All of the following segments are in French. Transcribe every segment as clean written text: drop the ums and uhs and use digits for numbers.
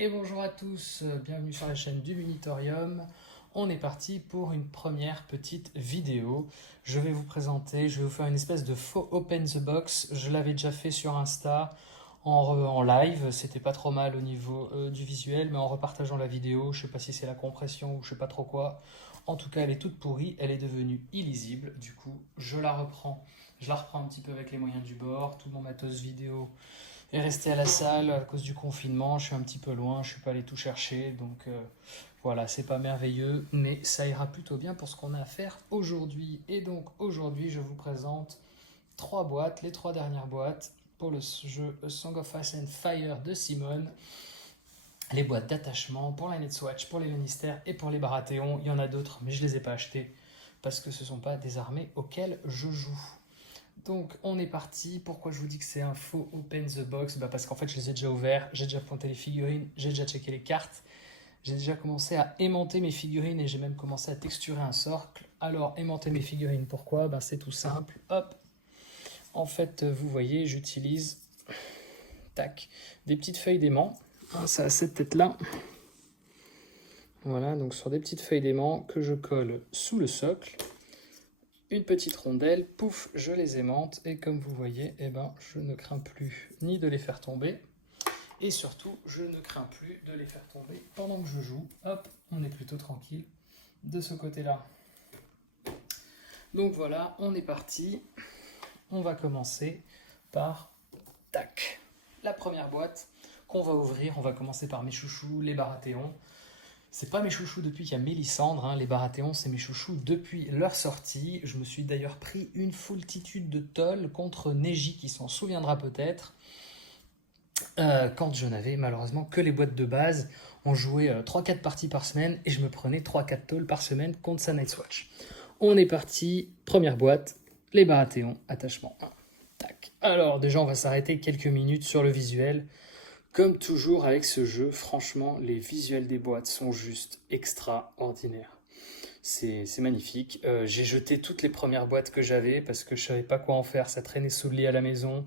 Et bonjour à tous, bienvenue sur la chaîne du Lunitorium. On est parti pour une première petite vidéo. Je vais vous présenter, je vais vous faire une espèce de faux Open the Box. Je l'avais déjà fait sur Insta en live, c'était pas trop mal au niveau du visuel, mais en repartageant la vidéo, je sais pas si c'est la compression ou je sais pas trop quoi. En tout cas, elle est toute pourrie, elle est devenue illisible. Du coup, je la reprends un petit peu avec les moyens du bord, tout mon matos vidéo est resté à la salle à cause du confinement. Je suis un petit peu loin, je suis pas allé tout chercher, donc voilà, c'est pas merveilleux, mais ça ira plutôt bien pour ce qu'on a à faire aujourd'hui. Et donc aujourd'hui, je vous présente trois boîtes, les trois dernières boîtes pour le jeu A Song of Ice and Fire de Simone. Les boîtes d'attachement pour la Netswatch, pour les Lannister et pour les Baratheon. Il y en a d'autres, mais je les ai pas achetées parce que ce sont pas des armées auxquelles je joue. Donc on est parti. Pourquoi je vous dis que c'est un faux open the box? Parce qu'en fait je les ai déjà ouverts, j'ai déjà pointé les figurines, j'ai déjà checké les cartes, j'ai déjà commencé à aimanter mes figurines et j'ai même commencé à texturer un socle. Alors aimanter mes figurines, pourquoi? C'est tout simple. Hop. En fait vous voyez j'utilise tac, des petites feuilles d'aimant. Ça a cette tête là. Voilà, donc sur des petites feuilles d'aimant que je colle sous le socle. Une petite rondelle, pouf, je les aimante et comme vous voyez, je ne crains plus ni de les faire tomber et surtout, je ne crains plus de les faire tomber pendant que je joue. Hop, on est plutôt tranquille de ce côté-là. Donc voilà, on est parti. On va commencer par tac. La première boîte qu'on va ouvrir, on va commencer par mes chouchous, les Baratheon. C'est pas mes chouchous depuis qu'il y a Mélisandre, hein. Les Baratheon, c'est mes chouchous depuis leur sortie. Je me suis d'ailleurs pris une foultitude de tolls contre Neji, qui s'en souviendra peut-être. Quand je n'avais malheureusement que les boîtes de base, on jouait 3-4 parties par semaine et je me prenais 3-4 tolls par semaine contre sa Nightwatch. On est parti, première boîte, les Baratheon, attachement 1. Tac. Alors déjà on va s'arrêter quelques minutes sur le visuel. Comme toujours avec ce jeu, franchement, les visuels des boîtes sont juste extraordinaires. C'est magnifique. J'ai jeté toutes les premières boîtes que j'avais parce que je savais pas quoi en faire. Ça traînait sous le lit à la maison.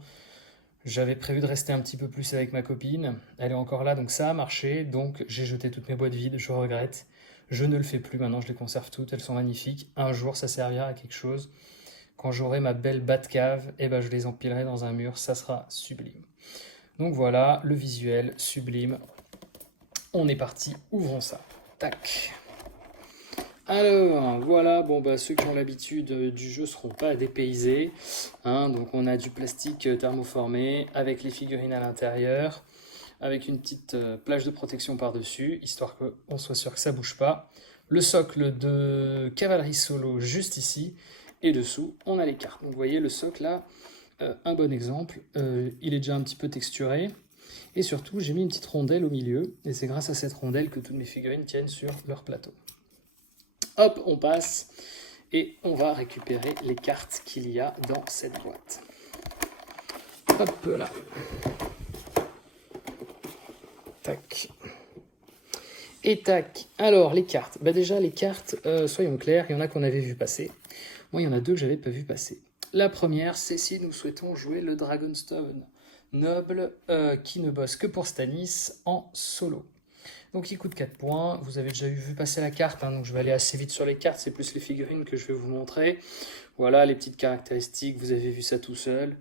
J'avais prévu de rester un petit peu plus avec ma copine. Elle est encore là, donc ça a marché. Donc j'ai jeté toutes mes boîtes vides. Je regrette. Je ne le fais plus maintenant. Je les conserve toutes. Elles sont magnifiques. Un jour, ça servira à quelque chose. Quand j'aurai ma belle Batcave, je les empilerai dans un mur. Ça sera sublime. Donc voilà, le visuel sublime. On est parti, ouvrons ça. Tac. Alors, voilà, ceux qui ont l'habitude du jeu seront pas dépaysés. Hein, donc on a du plastique thermoformé avec les figurines à l'intérieur, avec une petite plage de protection par-dessus, histoire qu'on soit sûr que ça bouge pas. Le socle de cavalerie solo juste ici, et dessous, on a les cartes. Donc vous voyez le socle là, un bon exemple, il est déjà un petit peu texturé. Et surtout, j'ai mis une petite rondelle au milieu, et c'est grâce à cette rondelle que toutes mes figurines tiennent sur leur plateau. Hop, on passe, et on va récupérer les cartes qu'il y a dans cette boîte. Hop là. Tac. Et tac. Alors, les cartes. Déjà, les cartes, soyons clairs, il y en a qu'on avait vu passer. Moi, il y en a deux que j'avais pas vu passer. La première, c'est si nous souhaitons jouer le Dragonstone noble qui ne bosse que pour Stannis en solo. Donc il coûte 4 points, vous avez déjà vu passer la carte, hein, donc je vais aller assez vite sur les cartes, c'est plus les figurines que je vais vous montrer. Voilà les petites caractéristiques, vous avez vu ça tout seul.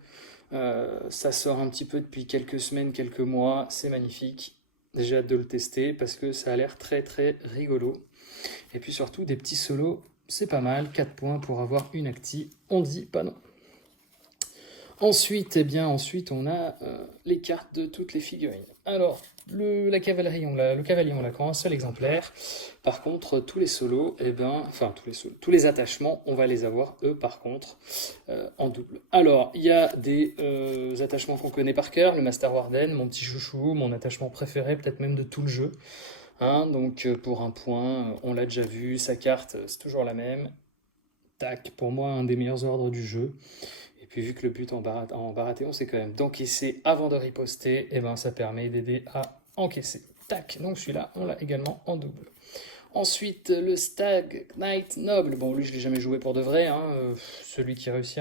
Ça sort un petit peu depuis quelques semaines, quelques mois, c'est magnifique. J'ai hâte de le tester parce que ça a l'air très très rigolo. Et puis surtout des petits solos, c'est pas mal, 4 points pour avoir une acti, on dit pas non. Ensuite, on a les cartes de toutes les figurines. Alors, le cavalerie, le cavalier, on l'a qu'un seul exemplaire. Par contre, tous les solos, tous les attachements, on va les avoir, eux, par contre, en double. Alors, il y a des attachements qu'on connaît par cœur, le Master Warden, mon petit chouchou, mon attachement préféré, peut-être même de tout le jeu. Hein, donc, pour un point, on l'a déjà vu, sa carte, c'est toujours la même. Tac, pour moi, un des meilleurs ordres du jeu. Et puis vu que le but en Baratheon, c'est quand même d'encaisser avant de riposter, ça permet d'aider à encaisser. Tac, donc celui-là, on l'a également en double. Ensuite, le Stag Knight Noble. Bon, lui, je ne l'ai jamais joué pour de vrai. Hein, celui qui réussit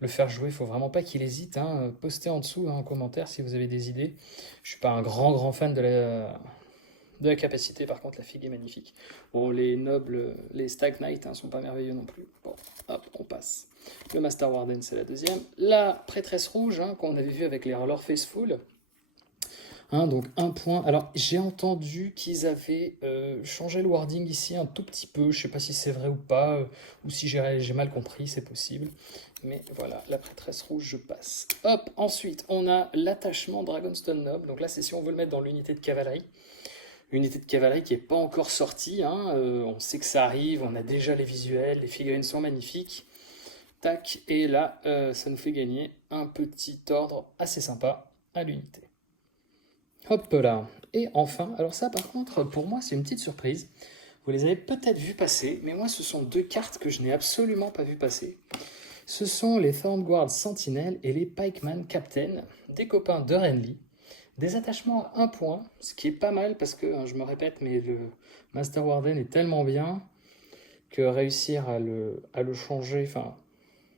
le faire jouer. Il faut vraiment pas qu'il hésite, hein. Postez en dessous, hein, en commentaire si vous avez des idées. Je suis pas un grand fan de la capacité, par contre la figue est magnifique. Bon, les nobles, les Stag Knight, hein, sont pas merveilleux non plus. Bon, hop, on passe. Le Master Warden, c'est la deuxième. La prêtresse rouge, hein, qu'on avait vu avec les Lord Faithful. Hein, donc un point. Alors j'ai entendu qu'ils avaient changé le wording ici un tout petit peu. Je sais pas si c'est vrai ou pas, ou si j'ai mal compris, c'est possible. Mais voilà, la prêtresse rouge, je passe. Hop, ensuite on a l'attachement Dragonstone Noble. Donc là c'est si on veut le mettre dans l'unité de cavalerie. Unité de cavalerie qui n'est pas encore sortie, hein. On sait que ça arrive, on a déjà les visuels, les figurines sont magnifiques. Tac, et là ça nous fait gagner un petit ordre assez sympa à l'unité. Hop là. Et enfin, alors ça par contre, pour moi c'est une petite surprise. Vous les avez peut-être vu passer, mais moi ce sont deux cartes que je n'ai absolument pas vu passer. Ce sont les Thornguard Sentinel et les Pikeman Captain, des copains de Renly. Des attachements à 1 point, ce qui est pas mal parce que, hein, je me répète, mais le Master Warden est tellement bien que réussir à le changer, enfin,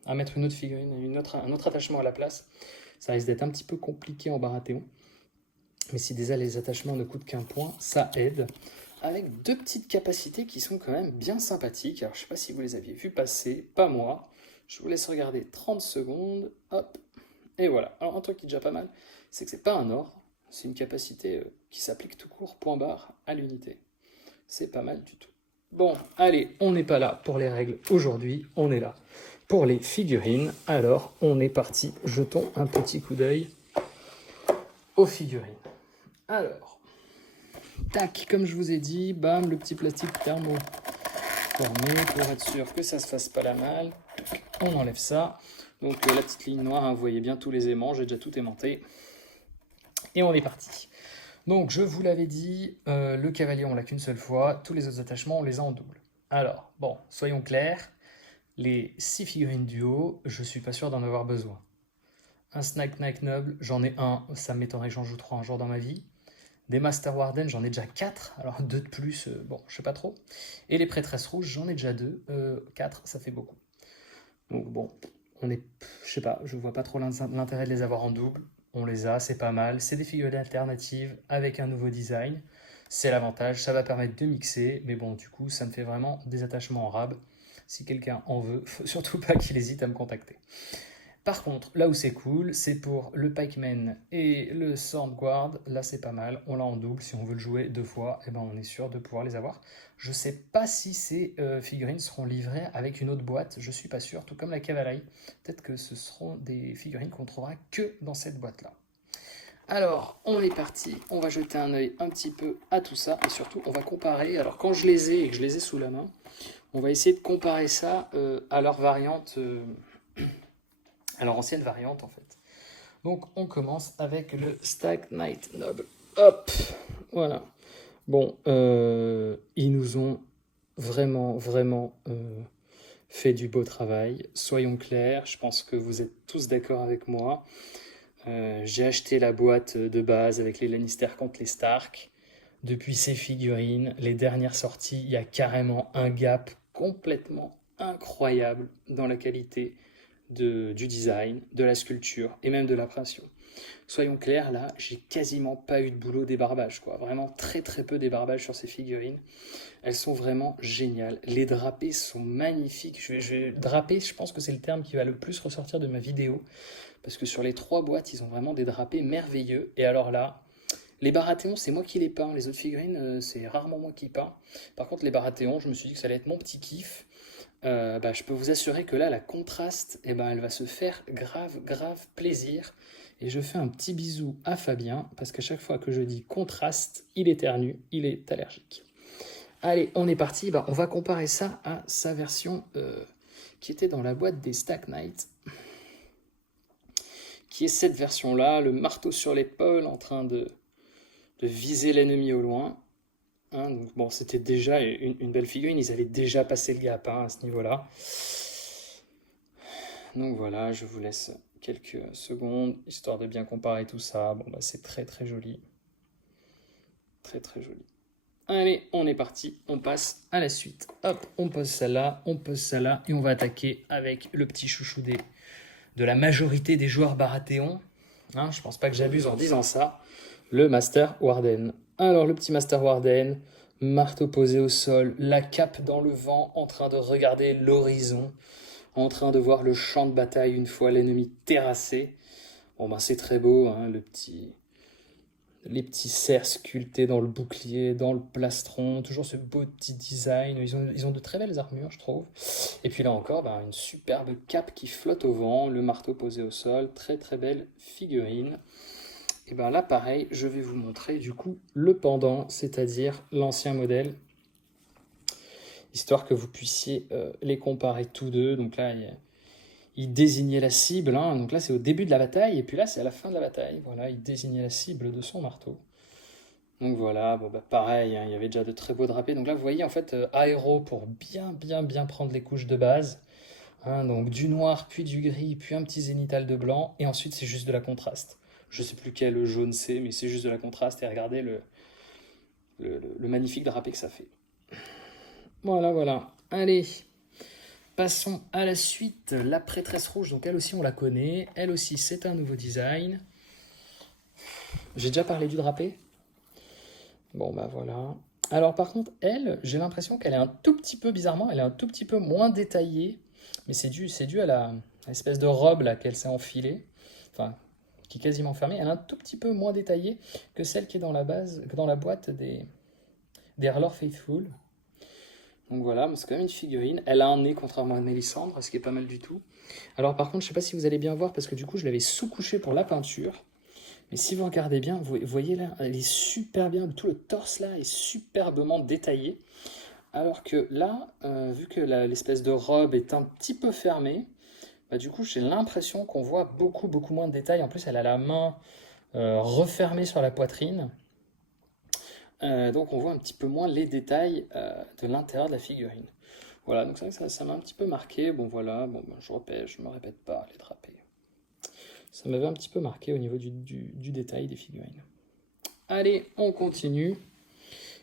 à mettre une autre figurine, un autre attachement à la place, ça risque d'être un petit peu compliqué en Baratheon. Mais si déjà les attachements ne coûtent qu'1 point, ça aide. Avec deux petites capacités qui sont quand même bien sympathiques. Alors je ne sais pas si vous les aviez vues passer, pas moi. Je vous laisse regarder 30 secondes. Hop. Et voilà. Alors un truc qui est déjà pas mal, c'est que c'est pas un or. C'est une capacité qui s'applique tout court, point barre, à l'unité. C'est pas mal du tout. Bon, allez, on n'est pas là pour les règles aujourd'hui. On est là pour les figurines. Alors, on est parti. Jetons un petit coup d'œil aux figurines. Alors, tac, comme je vous ai dit, bam, le petit plastique thermoformé pour être sûr que ça se fasse pas la malle. On enlève ça. Donc la petite ligne noire, hein, vous voyez bien tous les aimants, j'ai déjà tout aimanté. Et on est parti. Donc je vous l'avais dit, le cavalier on l'a qu'une seule fois, tous les autres attachements on les a en double. Alors, bon, soyons clairs, les 6 figurines du haut, je suis pas sûr d'en avoir besoin. Un Stag Knight Noble, j'en ai un, ça m'étonnerait que j'en joue 3 un jour dans ma vie. Des Master Warden, j'en ai déjà 4, alors 2 de plus, bon, je sais pas trop. Et les prêtresses rouges, j'en ai déjà 2, 4, ça fait beaucoup. Donc bon, je sais pas, je vois pas trop l'intérêt de les avoir en double. On les a, c'est pas mal. C'est des figurines alternatives avec un nouveau design. C'est l'avantage, ça va permettre de mixer, mais bon, du coup, ça me fait vraiment des attachements en rab. Si quelqu'un en veut, faut surtout pas qu'il hésite à me contacter. Par contre, là où c'est cool, c'est pour le Pikeman et le Swordguard. Là, c'est pas mal. On l'a en double. Si on veut le jouer 2 fois, eh ben, on est sûr de pouvoir les avoir. Je sais pas si ces figurines seront livrées avec une autre boîte. Je suis pas sûr. Tout comme la cavalerie. Peut-être que ce seront des figurines qu'on trouvera que dans cette boîte-là. Alors, on est parti. On va jeter un œil un petit peu à tout ça. Et surtout, on va comparer. Alors, quand je les ai et que je les ai sous la main, on va essayer de comparer ça à leur variante... à leur ancienne variante en fait. Donc on commence avec le Stag Knight Noble. Hop, voilà. Bon, ils nous ont vraiment fait du beau travail. Soyons clairs, je pense que vous êtes tous d'accord avec moi. J'ai acheté la boîte de base avec les Lannister contre les Stark. Depuis ces figurines, les dernières sorties, il y a carrément un gap complètement incroyable dans la qualité du design, de la sculpture et même de l'impression. Soyons clairs, là, j'ai quasiment pas eu de boulot débarbage, quoi. Vraiment très peu débarbage sur ces figurines. Elles sont vraiment géniales. Les drapés sont magnifiques. Drapés, je pense que c'est le terme qui va le plus ressortir de ma vidéo, parce que sur les 3 boîtes, ils ont vraiment des drapés merveilleux. Et alors là, les Baratheons, c'est moi qui les peins. Les autres figurines, c'est rarement moi qui peins. Par contre, les Baratheons, je me suis dit que ça allait être mon petit kiff. Je peux vous assurer que là, la contraste, elle va se faire grave plaisir. Et je fais un petit bisou à Fabien, parce qu'à chaque fois que je dis contraste, il éternue, il est allergique. Allez, on est parti. On va comparer ça à sa version qui était dans la boîte des Stag Knight, qui est cette version-là, le marteau sur l'épaule, en train de viser l'ennemi au loin. Hein, donc bon, c'était déjà une belle figurine, ils avaient déjà passé le gap à ce niveau-là. Donc voilà, je vous laisse quelques secondes, histoire de bien comparer tout ça. Bon, c'est très joli. Très joli. Allez, on est parti, on passe à la suite. Hop, on pose ça là, et on va attaquer avec le petit chouchou de la majorité des joueurs Baratheon. Hein, je pense pas que j'abuse en disant ça. Le Master Warden. Alors le petit Master Warden, marteau posé au sol, la cape dans le vent, en train de regarder l'horizon, en train de voir le champ de bataille une fois l'ennemi terrassé. Bon ben c'est très beau, hein, les petits cerfs sculptés dans le bouclier, dans le plastron, toujours ce beau petit design. Ils ont de très belles armures, je trouve. Et puis là encore, ben, une superbe cape qui flotte au vent, le marteau posé au sol, très très belle figurine. Et bien là, pareil, je vais vous montrer du coup le pendant, c'est-à-dire l'ancien modèle, histoire que vous puissiez les comparer tous deux. Donc là, il désignait la cible, hein. Donc là c'est au début de la bataille, et puis là c'est à la fin de la bataille. Voilà, il désignait la cible de son marteau. Donc voilà, bon bah pareil, hein, il y avait déjà de très beaux drapés. Donc là vous voyez en fait aéro pour bien prendre les couches de base. Hein, donc du noir, puis du gris, puis un petit zénithal de blanc, et ensuite c'est juste de la contraste. Je sais plus quel jaune c'est, mais c'est juste de la contraste, et regardez le magnifique drapé que ça fait. Voilà. Allez, passons à la suite, la prêtresse rouge, donc elle aussi on la connaît, elle aussi c'est un nouveau design. J'ai déjà parlé du drapé. Bon bah voilà. Alors par contre elle, j'ai l'impression qu'elle est un tout petit peu, bizarrement, elle est un tout petit peu moins détaillée, mais c'est dû à l'espèce de robe là qu'elle s'est enfilée, enfin qui est quasiment fermée, elle est un tout petit peu moins détaillée que celle qui est dans la base, dans la boîte des R'hllor Faithful. Donc voilà, c'est quand même une figurine. Elle a un nez, contrairement à Mélisandre, ce qui est pas mal du tout. Alors par contre, je sais pas si vous allez bien voir, parce que du coup, je l'avais sous-couché pour la peinture. Mais si vous regardez bien, vous voyez là, elle est super bien, tout le torse là est superbement détaillé. Alors que là, vu que l'espèce de robe est un petit peu fermée, bah, du coup, j'ai l'impression qu'on voit beaucoup moins de détails. En plus, elle a la main refermée sur la poitrine. Donc on voit un petit peu moins les détails de l'intérieur de la figurine. Voilà, donc ça m'a un petit peu marqué. Bon voilà, bon, ben, je me répète pas, les drapés. Ça m'avait un petit peu marqué au niveau du détail des figurines. Allez, on continue.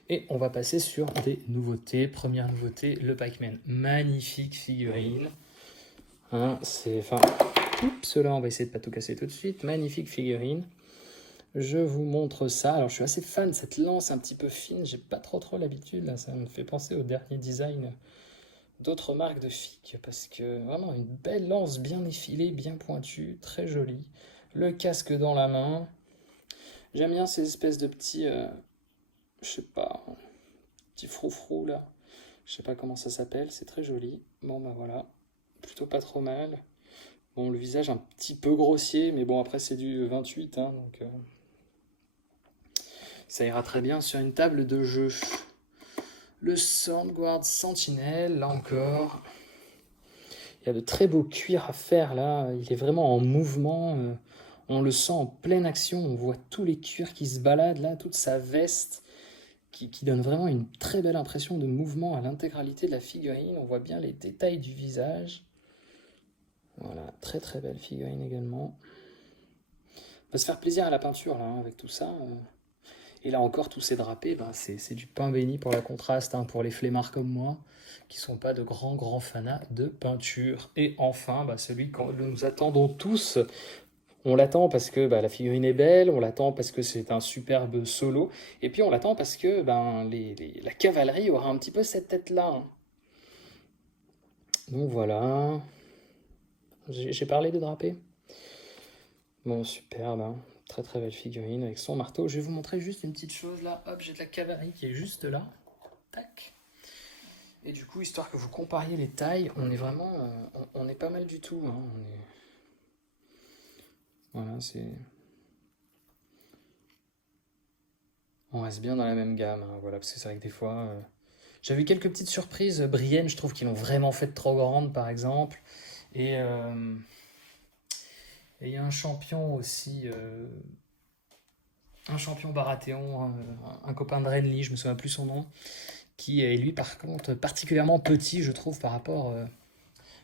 Et on va passer sur des nouveautés. Première nouveauté, le Pac-Man. Magnifique figurine. Hein, oups, là, on va essayer de pas tout casser tout de suite. Magnifique figurine. Je vous montre ça. Alors, je suis assez fan de cette lance un petit peu fine. J'ai pas trop l'habitude. Là, ça me fait penser au dernier design d'autres marques de FIC. Parce que vraiment, une belle lance bien effilée, bien pointue, très jolie. Le casque dans la main. J'aime bien ces espèces de petits... je sais pas... petits froufrous là. Je sais pas comment ça s'appelle. C'est très joli. Bon, bah voilà. Plutôt pas trop mal. Bon, le visage un petit peu grossier. Mais bon, après, c'est du 28. Hein, donc... ça ira très bien sur une table de jeu. Le Soundguard Sentinel, là encore. Il y a de très beaux cuirs à faire là. Il est vraiment en mouvement. On le sent en pleine action. On voit tous les cuirs qui se baladent là, toute sa veste qui donne vraiment une très belle impression de mouvement à l'intégralité de la figurine. On voit bien les détails du visage. Voilà, très belle figurine également. On va se faire plaisir à la peinture là, hein, avec tout ça. Et là encore, tous ces drapés, ben, c'est du pain béni pour la contraste, hein, pour les flemmards comme moi, qui ne sont pas de grands fanats de peinture. Et enfin, ben, celui que nous attendons tous, on l'attend parce que la figurine est belle, on l'attend parce que c'est un superbe solo, et puis on l'attend parce que la cavalerie aura un petit peu cette tête-là. Hein. Donc voilà, j'ai parlé de drapés. Bon, superbe, hein. Très belle figurine avec son marteau. Je vais vous montrer juste une petite chose là. Hop, j'ai de la cavalerie qui est juste là. Tac. Et du coup, histoire que vous compariez les tailles, on est vraiment... on est pas mal du tout. Hein. Voilà, c'est... On reste bien dans la même gamme. Hein. Voilà, parce que c'est vrai que des fois... J'avais eu quelques petites surprises. Brienne, je trouve qu'ils l'ont vraiment fait trop grande, par exemple. Et il y a un champion aussi... un champion Baratheon, un copain de Renly, je me souviens plus son nom, qui est lui par contre particulièrement petit, je trouve, par rapport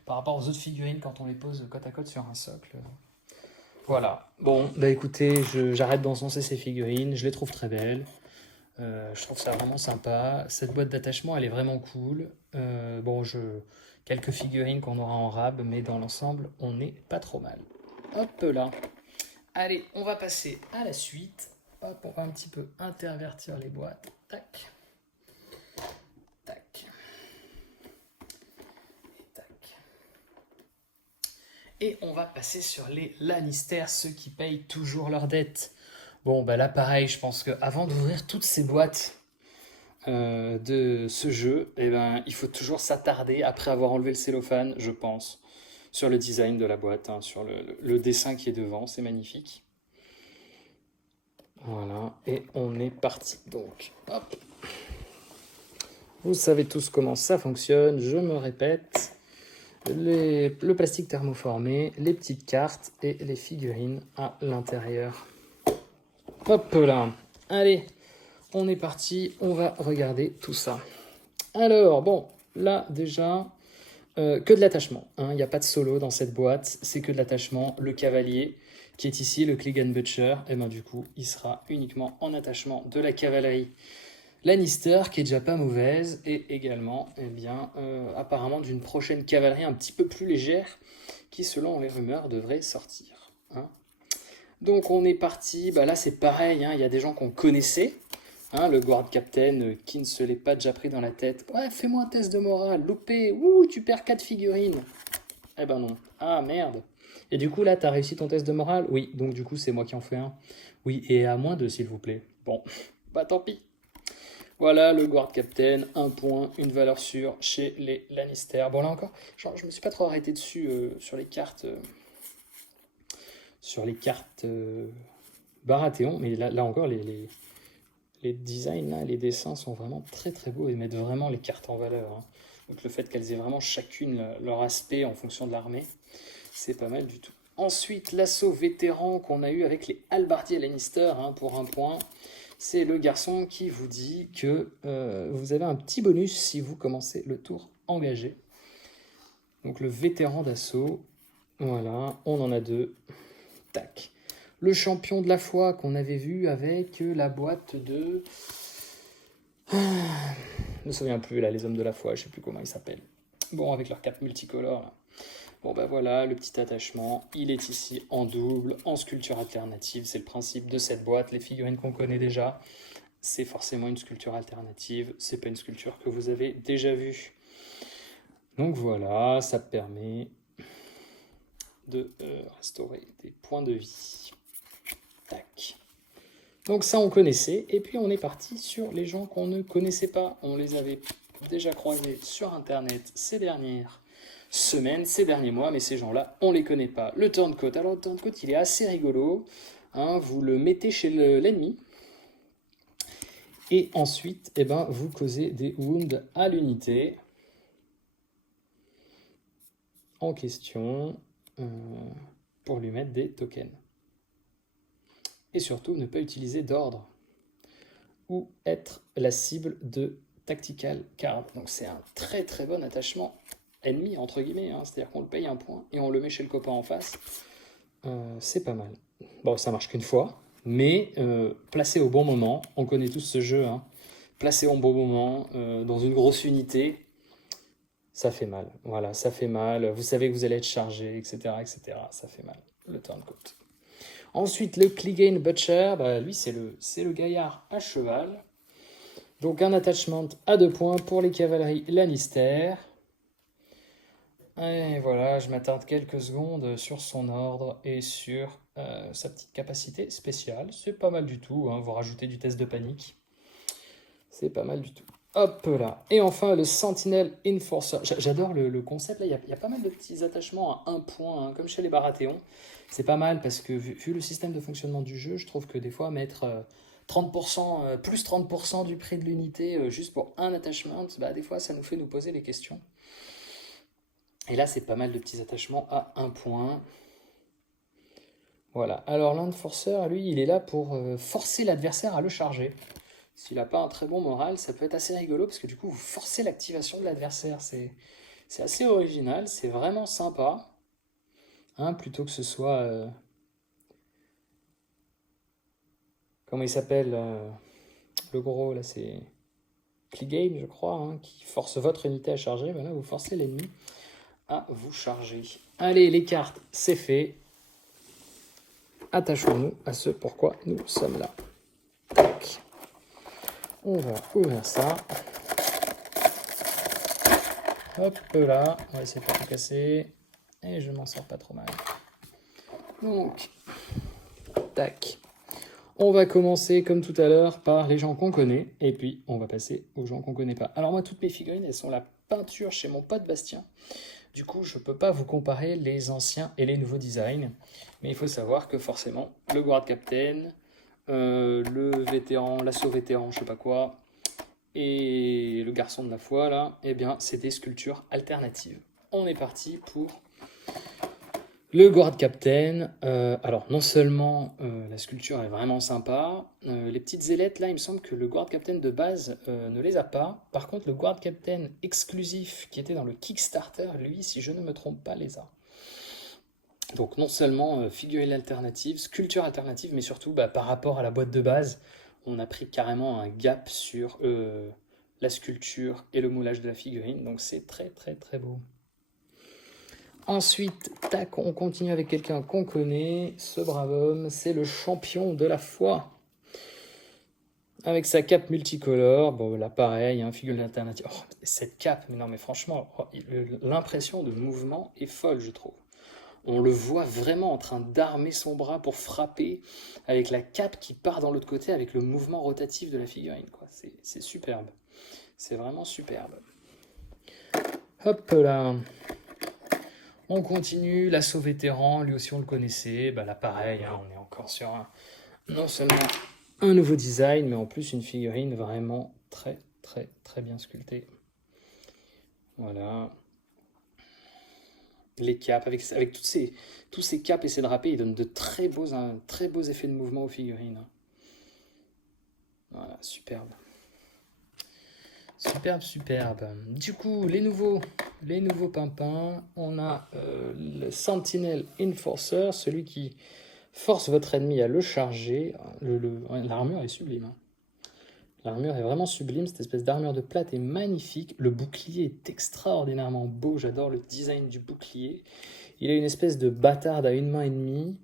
aux autres figurines quand on les pose côte à côte sur un socle. Voilà. Bon, bah écoutez, j'arrête d'encenser ces figurines, je les trouve très belles. Je trouve ça vraiment sympa. Cette boîte d'attachement, elle est vraiment cool. Bon, quelques figurines qu'on aura en rab, mais dans l'ensemble, on n'est pas trop mal. Hop là. Allez, on va passer à la suite. Hop, on va un petit peu intervertir les boîtes. Tac. Tac. Et tac. Et on va passer sur les Lannister, ceux qui payent toujours leurs dettes. Bon, bah là, pareil, je pense qu'avant d'ouvrir toutes ces boîtes de ce jeu, eh ben, il faut toujours s'attarder, après avoir enlevé le cellophane, je pense, sur le design de la boîte, hein, sur le dessin qui est devant, c'est magnifique. Voilà, et on est parti. Donc, hop. Vous savez tous comment ça fonctionne, je me répète. Le plastique thermoformé, les petites cartes et les figurines à l'intérieur. Hop là, allez, on est parti, on va regarder tout ça. Alors, bon, là déjà, que de l'attachement. Il n'y a pas de solo dans cette boîte, c'est que de l'attachement. Le cavalier, qui est ici, le Clegane Butcher, et ben du coup, il sera uniquement en attachement de la cavalerie Lannister, qui est déjà pas mauvaise, et également, eh bien, apparemment d'une prochaine cavalerie un petit peu plus légère, qui, selon les rumeurs, devrait sortir. Hein. Donc on est parti, bah là c'est pareil, il y a des gens qu'on connaissait, le guard captain qui ne se l'est pas déjà pris dans la tête. Ouais, fais-moi un test de morale, loupé, ouh, tu perds 4 figurines. Eh ben non, ah merde. Et du coup là, t'as réussi ton test de morale? Oui, donc du coup c'est moi qui en fais un. Oui, et à moins de s'il vous plaît. Bon, bah tant pis. Voilà, le guard captain, un point, une valeur sûre chez les Lannister. Bon là encore, genre, je me suis pas trop arrêté dessus sur les cartes... Baratheon, mais là encore, les designs, là, les dessins sont vraiment très très beaux et mettent vraiment les cartes en valeur. Hein. Donc le fait qu'elles aient vraiment chacune leur aspect en fonction de l'armée, c'est pas mal du tout. Ensuite, l'assaut vétéran qu'on a eu avec les halbardiers Lannister, pour un point, c'est le garçon qui vous dit que vous avez un petit bonus si vous commencez le tour engagé. Donc le vétéran d'assaut, voilà, on en a 2. Tac. Le champion de la foi qu'on avait vu avec la boîte de... Je ne me souviens plus, là, les hommes de la foi, je ne sais plus comment ils s'appellent. Bon, avec leur cape multicolore. Là. Bon, bah voilà, le petit attachement. Il est ici en double, en sculpture alternative. C'est le principe de cette boîte. Les figurines qu'on connaît déjà, c'est forcément une sculpture alternative. C'est pas une sculpture que vous avez déjà vue. Donc voilà, ça permet de restaurer des points de vie. Tac. Donc ça, on connaissait. Et puis, on est parti sur les gens qu'on ne connaissait pas. On les avait déjà croisés sur Internet ces dernières semaines, ces derniers mois, mais ces gens-là, on les connaît pas. Le turncoat. Alors, le turncoat, il est assez rigolo. Vous le mettez chez l'ennemi. Et ensuite, vous causez des wounds à l'unité en question pour lui mettre des tokens. Et surtout, ne pas utiliser d'ordre ou être la cible de tactical card. Donc c'est un très très bon attachement ennemi, entre guillemets, c'est-à-dire qu'on le paye un point et on le met chez le copain en face. C'est pas mal. Bon, ça marche qu'une fois, mais placé au bon moment, on connaît tous ce jeu, placé au bon moment, dans une grosse unité, ça fait mal. Voilà, ça fait mal, vous savez que vous allez être chargé, etc., etc., ça fait mal, le turncoat. Ensuite, le Clegane Butcher, lui, c'est le gaillard à cheval. Donc, un attachment à 2 points pour les cavaleries Lannister. Et voilà, je m'attarde quelques secondes sur son ordre et sur sa petite capacité spéciale. C'est pas mal du tout, vous rajoutez du test de panique. C'est pas mal du tout. Hop là. Et enfin, le Sentinel Enforcer. J'adore le concept. Là, il y a pas mal de petits attachements à 1 point, comme chez les Baratheons. C'est pas mal parce que, vu le système de fonctionnement du jeu, je trouve que des fois, mettre 30%, plus 30% du prix de l'unité juste pour un attachement, des fois, ça nous fait nous poser les questions. Et là, c'est pas mal de petits attachements à 1 point. Voilà. Alors, l'Enforcer, lui, il est là pour forcer l'adversaire à le charger. S'il n'a pas un très bon moral, ça peut être assez rigolo parce que du coup, vous forcez l'activation de l'adversaire. C'est assez original, c'est vraiment sympa. Plutôt que ce soit... comment il s'appelle le gros, là, c'est Clegane, je crois, qui force votre unité à charger. Là, vous forcez l'ennemi. à vous charger. Allez, les cartes, c'est fait. Attachons-nous à ce pourquoi nous sommes là. Tac. On va ouvrir ça. Hop là, on va essayer de pas tout casser. Et je m'en sors pas trop mal. Donc, tac. On va commencer comme tout à l'heure par les gens qu'on connaît. Et puis, on va passer aux gens qu'on connaît pas. Alors moi, toutes mes figurines, elles sont la peinture chez mon pote Bastien. Du coup, je ne peux pas vous comparer les anciens et les nouveaux designs. Mais il faut savoir que forcément, le Guard Captain, le vétéran, l'assaut vétéran, je sais pas quoi, et le garçon de la foi, là, eh bien, c'est des sculptures alternatives. On est parti pour le Guard Captain. Alors, non seulement la sculpture est vraiment sympa, les petites ailettes, là, il me semble que le Guard Captain de base ne les a pas. Par contre, le Guard Captain exclusif qui était dans le Kickstarter, lui, si je ne me trompe pas, les a. Donc, non seulement figurine alternative, sculpture alternative, mais surtout, par rapport à la boîte de base, on a pris carrément un gap sur la sculpture et le moulage de la figurine. Donc, c'est très, très, très beau. Ensuite, tac, on continue avec quelqu'un qu'on connaît. Ce brave homme, c'est le champion de la foi. Avec sa cape multicolore. Bon, là, pareil, figure alternative. Oh, cette cape, mais non, mais franchement, l'impression de mouvement est folle, je trouve. On le voit vraiment en train d'armer son bras pour frapper, avec la cape qui part dans l'autre côté, avec le mouvement rotatif de la figurine, quoi. C'est superbe. C'est vraiment superbe. Hop là. On continue, l'assaut vétéran, lui aussi on le connaissait. Là pareil, on est encore sur non seulement un nouveau design, mais en plus une figurine vraiment très très très bien sculptée. Voilà. Les capes, avec tous ces capes et ces drapés, ils donnent de très beaux effets de mouvement aux figurines. Voilà, superbe. Superbe, superbe. Du coup, les nouveaux pimpins, on a le Sentinel Enforcer, celui qui force votre ennemi à le charger. L'armure est sublime. L'armure est vraiment sublime, cette espèce d'armure de plate est magnifique. Le bouclier est extraordinairement beau, j'adore le design du bouclier. Il a une espèce de bâtarde à une main et demie.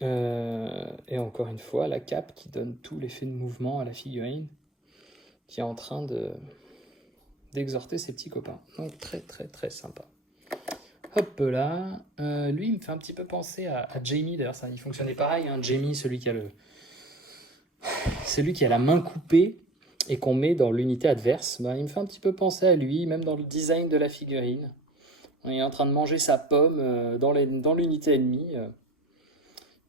Et encore une fois, la cape qui donne tout l'effet de mouvement à la figurine, qui est en train d'exhorter ses petits copains. Donc très très très sympa. Hop là. Lui, il me fait un petit peu penser à Jamie, d'ailleurs, il fonctionnait pareil. Jamie, celui qui a la main coupée et qu'on met dans l'unité adverse. Il me fait un petit peu penser à lui, même dans le design de la figurine. Il est en train de manger sa pomme dans l'unité ennemie.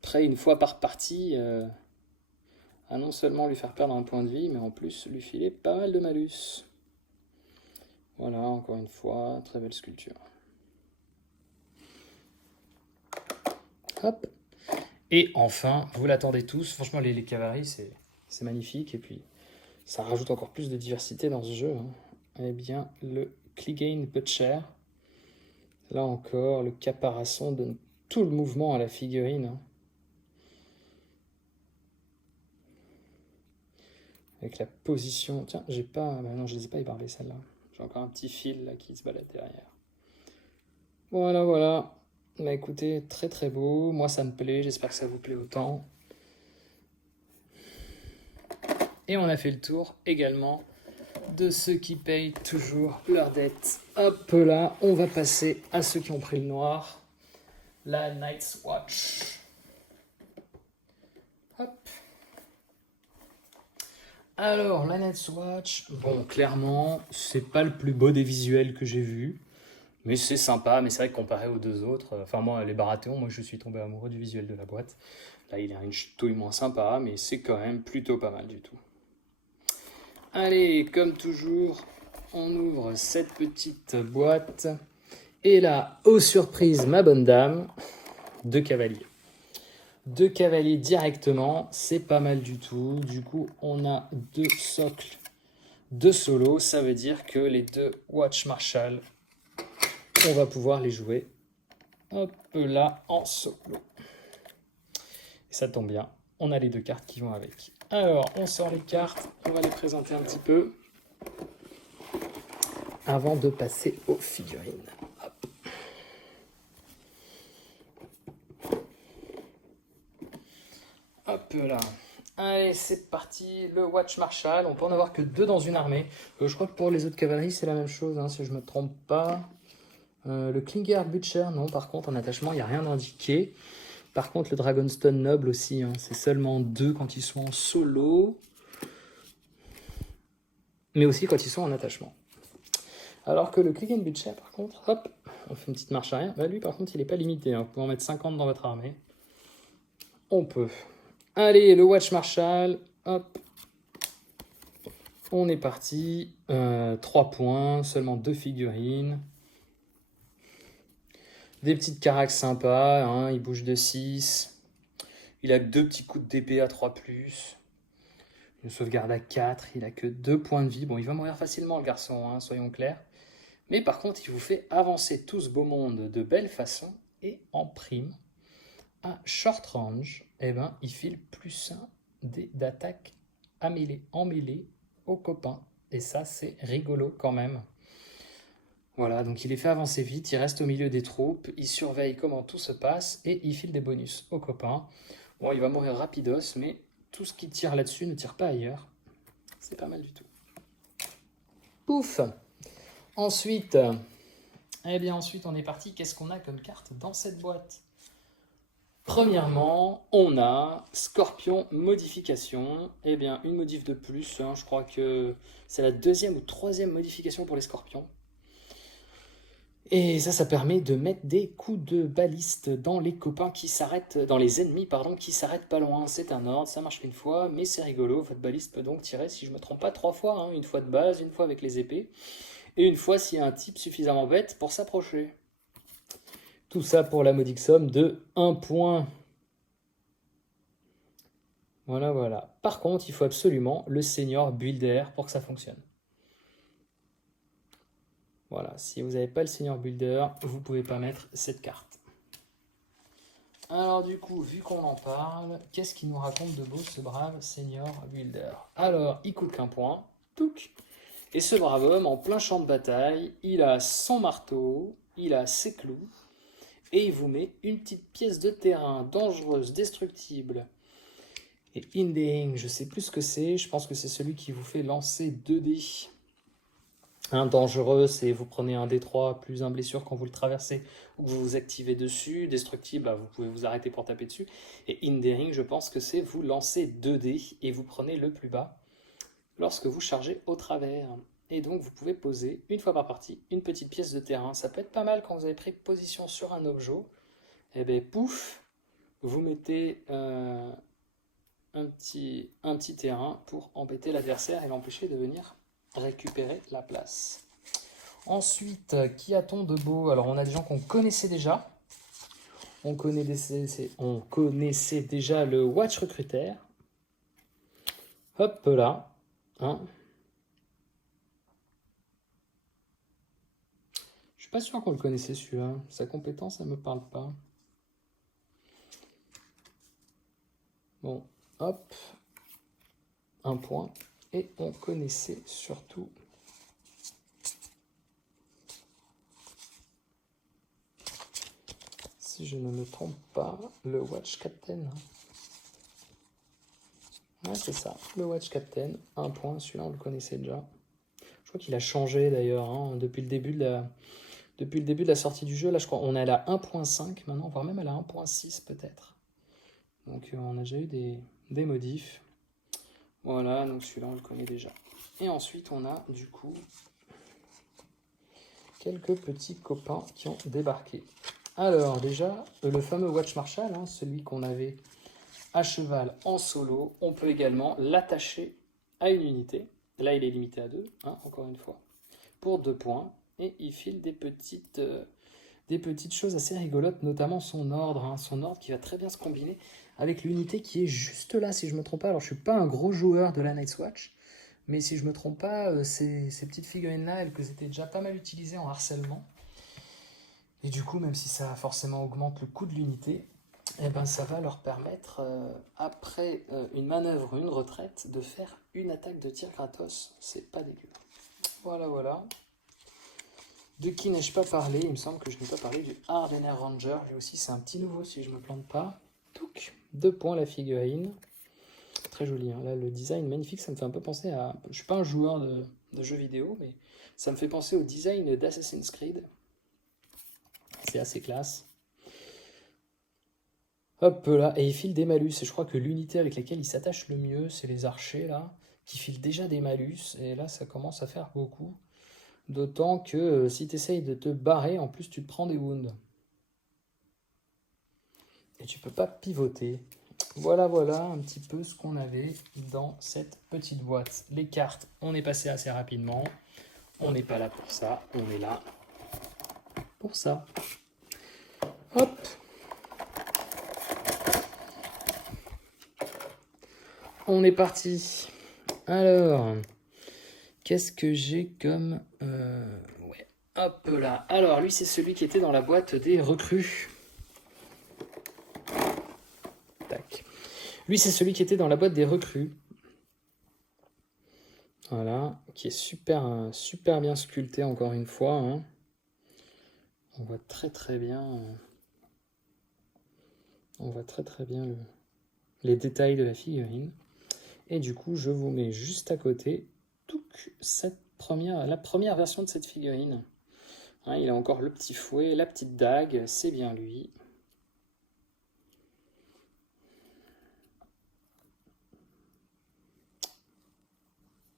Prêt, une fois par partie, à non seulement lui faire perdre un point de vie, mais en plus lui filer pas mal de malus. Voilà, encore une fois, très belle sculpture. Hop. Et enfin, vous l'attendez tous, franchement les cavaleries c'est magnifique, et puis ça rajoute encore plus de diversité dans ce jeu. Eh bien, le Clegane Butcher, là encore, le caparasson donne tout le mouvement à la figurine. Avec la position... Tiens, j'ai pas... non, je les ai pas ébarbées, celles-là. J'ai encore un petit fil là qui se balade derrière. Voilà, voilà. Écoutez, très très beau. Moi, ça me plaît. J'espère que ça vous plaît autant. Et on a fait le tour également de ceux qui payent toujours leurs dettes. Hop là, on va passer à ceux qui ont pris le noir. La Night's Watch. Hop. Alors, la Night's Watch, bon, clairement, c'est pas le plus beau des visuels que j'ai vu, mais c'est sympa, mais c'est vrai que comparé aux deux autres, moi, les Baratheon, moi, je suis tombé amoureux du visuel de la boîte. Là, il a une touille moins sympa, mais c'est quand même plutôt pas mal du tout. Allez, comme toujours, on ouvre cette petite boîte, et là, aux surprises, ma bonne dame, 2 cavaliers. 2 cavaliers directement, c'est pas mal du tout. Du coup, on a 2 socles de solo. Ça veut dire que les 2 Watch Marshall, on va pouvoir les jouer hop là en solo. Et ça tombe bien, on a les 2 cartes qui vont avec. Alors, on sort les cartes, on va les présenter un petit peu avant de passer aux figurines. Hop. là. Allez, c'est parti, le Watch Marshall. On peut en avoir que 2 dans une armée. Je crois que pour les autres cavaleries, c'est la même chose, hein, si je ne me trompe pas. Le Klinger Butcher, non, par contre, en attachement, il n'y a rien indiqué. Par contre, le Dragonstone Noble aussi, hein, c'est seulement 2 quand ils sont en solo. Mais aussi quand ils sont en attachement. Alors que le Klinger Butcher, par contre, hop, on fait une petite marche arrière. Bah, lui, par contre, il n'est pas limité. Hein. Vous pouvez en mettre 50 dans votre armée. On peut. Allez, le Watch Marshall, hop. On est parti. 3 points, seulement 2 figurines. Des petites caracs sympas, hein, il bouge de 6. Il a que 2 petits coups d'épée à 3+. Une sauvegarde à 4, il a que 2 points de vie. Bon, il va mourir facilement le garçon, hein, soyons clairs. Mais par contre, il vous fait avancer tout ce beau monde de belle façon. Et en prime, à short range, eh ben, il file +1 d'attaque en mêlée aux copains. Et ça, c'est rigolo quand même. Voilà, donc il les fait avancer vite, il reste au milieu des troupes, il surveille comment tout se passe et il file des bonus aux copains. Bon, il va mourir rapidos, mais tout ce qui tire là-dessus ne tire pas ailleurs. C'est pas mal du tout. Pouf! Ensuite, ensuite on est parti. Qu'est-ce qu'on a comme carte dans cette boîte? Premièrement, on a Scorpion Modification. Une modif de plus, hein, je crois que c'est la 2e ou 3e modification pour les scorpions. Et ça permet de mettre des coups de baliste dans les copains qui s'arrêtent, dans les ennemis, pardon, qui s'arrêtent pas loin. C'est un ordre, ça marche une fois, mais c'est rigolo. Votre baliste peut donc tirer, si je me trompe pas, 3 fois, hein, une fois de base, une fois avec les épées, et une fois s'il y a un type suffisamment bête pour s'approcher. Tout ça pour la modique somme de 1 point. Voilà, voilà. Par contre, il faut absolument le Senior Builder pour que ça fonctionne. Voilà, si vous n'avez pas le Senior Builder, vous ne pouvez pas mettre cette carte. Alors du coup, vu qu'on en parle, qu'est-ce qu'il nous raconte de beau ce brave Senior Builder? Alors, il coûte qu'un point, touc. Et ce brave homme, en plein champ de bataille, il a son marteau, il a ses clous, et il vous met une petite pièce de terrain dangereuse, destructible. Et Hindering, je sais plus ce que c'est, je pense que c'est celui qui vous fait lancer 2 dés. Dangereux, c'est vous prenez un D3 plus un blessure quand vous le traversez ou vous vous activez dessus. Destructible, vous pouvez vous arrêter pour taper dessus. Et Hindering, je pense que c'est vous lancez 2 dés et vous prenez le plus bas lorsque vous chargez au travers. Et donc vous pouvez poser une fois par partie une petite pièce de terrain. Ça peut être pas mal quand vous avez pris position sur un objet. Et bien pouf, vous mettez un petit terrain pour embêter l'adversaire et l'empêcher de venir récupérer la place. Ensuite, qui a-t-on de beau? Alors, on a des gens qu'on connaissait déjà. On connaissait déjà le Watch Recruiter. Hop là. Hein. Je suis pas sûr qu'on le connaissait celui-là. Sa compétence, ça me parle pas. Bon, hop. 1 point. Et on connaissait surtout si je ne me trompe pas, le Watch Captain. Ouais, c'est ça, le Watch Captain. 1 point, celui-là on le connaissait déjà. Je crois qu'il a changé d'ailleurs, hein, depuis le début de la sortie du jeu. Là, je crois on est à la 1.5 maintenant, voire même à la 1.6 peut-être. Donc on a déjà eu des modifs. Voilà, donc celui-là on le connaît déjà. Et ensuite on a du coup quelques petits copains qui ont débarqué. Alors déjà, le fameux Watch Marshall, hein, celui qu'on avait à cheval en solo, on peut également l'attacher à une unité. Là il est limité à 2, hein, encore une fois, pour 2 points. Et il file des petites choses assez rigolotes, notamment son ordre. Hein, son ordre qui va très bien se combiner avec l'unité qui est juste là, si je ne me trompe pas. Alors je ne suis pas un gros joueur de la Night's Watch, mais si je ne me trompe pas, ces petites figurines-là, elles étaient déjà pas mal utilisées en harcèlement. Et du coup, même si ça forcément augmente le coût de l'unité, eh ben, ça va leur permettre, après une manœuvre ou une retraite, de faire une attaque de tir gratos. C'est pas dégueu. Voilà, voilà. De qui n'ai-je pas parlé? Il me semble que je n'ai pas parlé du Hardener Ranger. Lui aussi, c'est un petit nouveau, si je ne me plante pas. Touc, 2 points la figurine. Très joli, hein. Là, le design magnifique, ça me fait un peu penser à... Je suis pas un joueur de jeux vidéo, mais ça me fait penser au design d'Assassin's Creed. C'est assez classe. Hop là, et il file des malus. Et je crois que l'unité avec laquelle il s'attache le mieux, c'est les archers, là, qui filent déjà des malus. Et là, ça commence à faire beaucoup. D'autant que si tu essayes de te barrer, en plus, tu te prends des wounds. Et tu peux pas pivoter. Voilà, voilà un petit peu ce qu'on avait dans cette petite boîte. Les cartes, on est passé assez rapidement. On n'est pas là pour ça, on est là pour ça. Hop. On est parti. Alors, qu'est-ce que j'ai comme... ouais. Hop là. Alors, lui, c'est celui qui était dans la boîte des recrues. Tac. Lui, c'est celui qui était dans la boîte des recrues. Voilà, qui est super, super bien sculpté encore une fois, hein. On voit très très bien, les détails de la figurine. Et du coup, je vous mets juste à côté la première version de cette figurine. Hein, il a encore le petit fouet, la petite dague, c'est bien lui.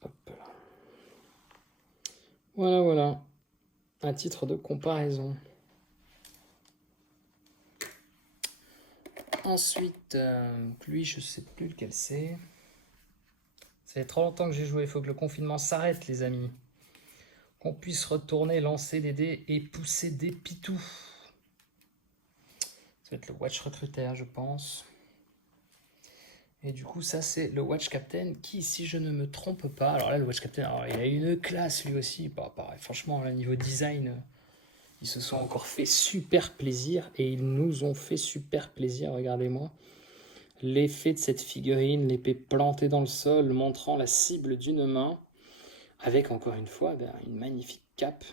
Hop là. Voilà, voilà. À titre de comparaison. Ensuite, lui, je sais plus lequel c'est. Ça fait trop longtemps que j'ai joué, il faut que le confinement s'arrête, les amis. Qu'on puisse retourner, lancer des dés et pousser des pitous. Ça va être le Watch Recruiter, je pense. Et du coup, ça, c'est le Watch Captain qui, si je ne me trompe pas... Alors là, le Watch Captain, alors, il a une classe, lui aussi. Bah, pareil, franchement, là, niveau design, ils se sont encore fait super plaisir. Et ils nous ont fait super plaisir, regardez-moi. L'effet de cette figurine, l'épée plantée dans le sol, montrant la cible d'une main, avec encore une fois une magnifique cape.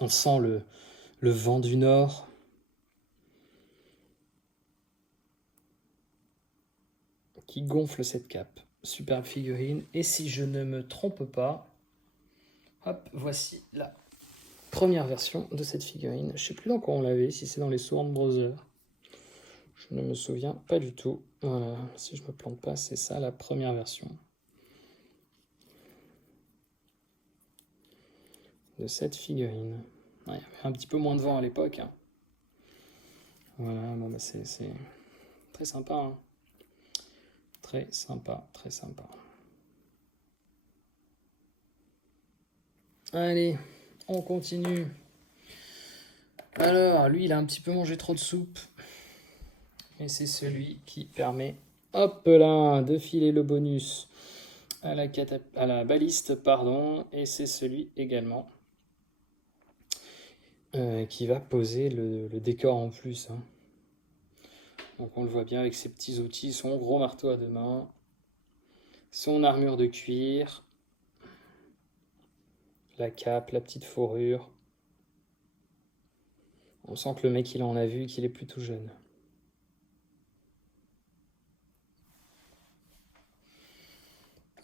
On sent le vent du nord. Qui gonfle cette cape. Superbe figurine. Et si je ne me trompe pas, hop, voici la première version de cette figurine. Je ne sais plus dans quoi on l'avait, si c'est dans les Sword Brothers. Je ne me souviens pas du tout. Voilà, si je ne me plante pas, c'est ça la première version de cette figurine. Ouais, il y avait un petit peu moins de vent à l'époque, hein. Voilà, bon, bah c'est très sympa, hein. Très sympa, très sympa. Allez, on continue. Alors, lui, il a un petit peu mangé trop de soupe. Et c'est celui qui permet, hop là, de filer le bonus à la baliste, pardon. Et c'est celui également qui va poser le décor en plus, hein. Donc on le voit bien avec ses petits outils, son gros marteau à deux mains, son armure de cuir, la cape, la petite fourrure. On sent que le mec, il en a vu, qu'il est plutôt jeune.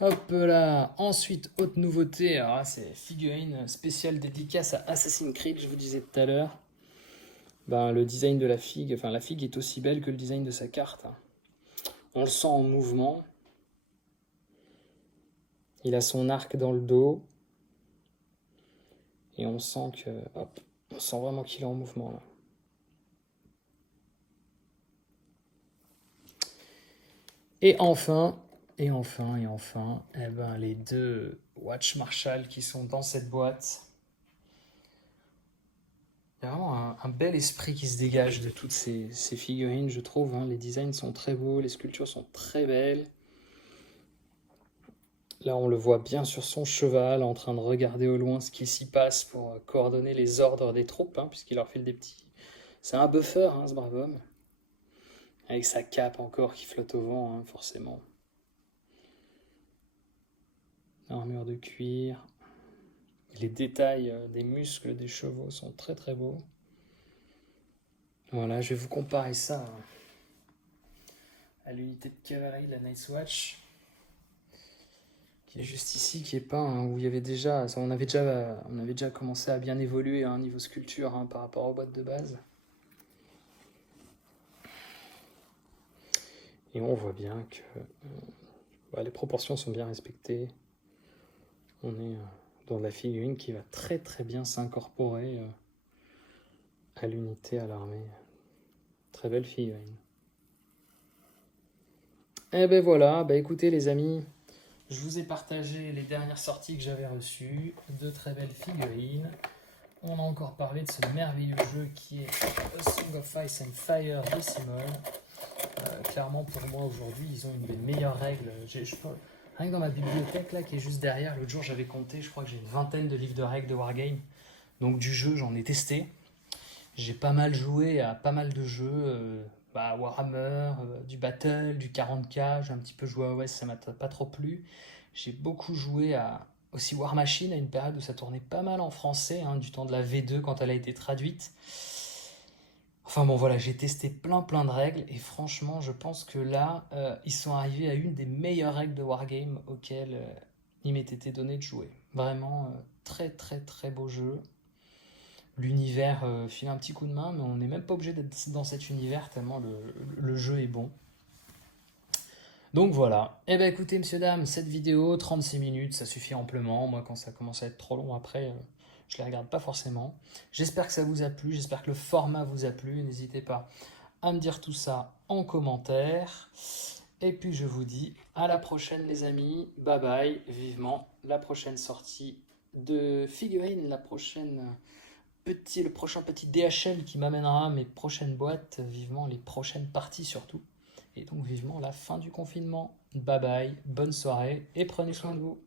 Hop là, ensuite, autre nouveauté, alors là, c'est figurine spéciale dédicace à Assassin's Creed, je vous disais tout à l'heure. Ben, le design de la figue, enfin la figue est aussi belle que le design de sa carte. On le sent en mouvement. Il a son arc dans le dos. Et on sent que, hop, on sent vraiment qu'il est en mouvement là. Et enfin, eh ben, les deux Watch Marshall qui sont dans cette boîte. Il y a vraiment un bel esprit qui se dégage de toutes ces figurines, je trouve, hein. Les designs sont très beaux, les sculptures sont très belles. Là, on le voit bien sur son cheval, en train de regarder au loin ce qui s'y passe pour coordonner les ordres des troupes, hein, puisqu'il leur file des petits... C'est un buffer, hein, ce brave homme. Avec sa cape encore qui flotte au vent, hein, forcément. Armure de cuir. Les détails des muscles des chevaux sont très très beaux. Voilà, je vais vous comparer ça à l'unité de cavalerie de la Night's Watch, qui est juste ici, qui est peint, où il y avait déjà, on avait déjà commencé à bien évoluer niveau sculpture par rapport aux boîtes de base. Et on voit bien que les proportions sont bien respectées. On est dans la figurine qui va très très bien s'incorporer à l'unité, à l'armée. Très belle figurine. Et ben voilà, écoutez les amis, je vous ai partagé les dernières sorties que j'avais reçues, de très belles figurines. On a encore parlé de ce merveilleux jeu qui est A Song of Ice and Fire de Simon. Clairement pour moi aujourd'hui ils ont une des meilleures règles. Rien que dans ma bibliothèque là qui est juste derrière, l'autre jour j'avais compté, je crois que j'ai une vingtaine de livres de règles de Wargame. Donc du jeu j'en ai testé. J'ai pas mal joué à pas mal de jeux, Warhammer, du Battle, du 40K, j'ai un petit peu joué à OS, ça m'a pas trop plu. J'ai beaucoup joué à aussi War Machine à une période où ça tournait pas mal en français, du temps de la V2 quand elle a été traduite. Enfin bon voilà, j'ai testé plein de règles et franchement je pense que là ils sont arrivés à une des meilleures règles de Wargame auxquelles il m'était été donné de jouer. Vraiment très très beau jeu. L'univers file un petit coup de main, mais on n'est même pas obligé d'être dans cet univers tellement le jeu est bon. Donc voilà. Eh bien écoutez, messieurs, dames, cette vidéo, 36 minutes, ça suffit amplement. Moi, quand ça commence à être trop long après, je les regarde pas forcément. J'espère que ça vous a plu, j'espère que le format vous a plu. N'hésitez pas à me dire tout ça en commentaire. Et puis je vous dis à la prochaine les amis. Bye bye, vivement la prochaine sortie de figurines, le prochain petit DHL qui m'amènera mes prochaines boîtes, vivement les prochaines parties surtout. Et donc vivement la fin du confinement. Bye bye, bonne soirée et prenez soin de vous.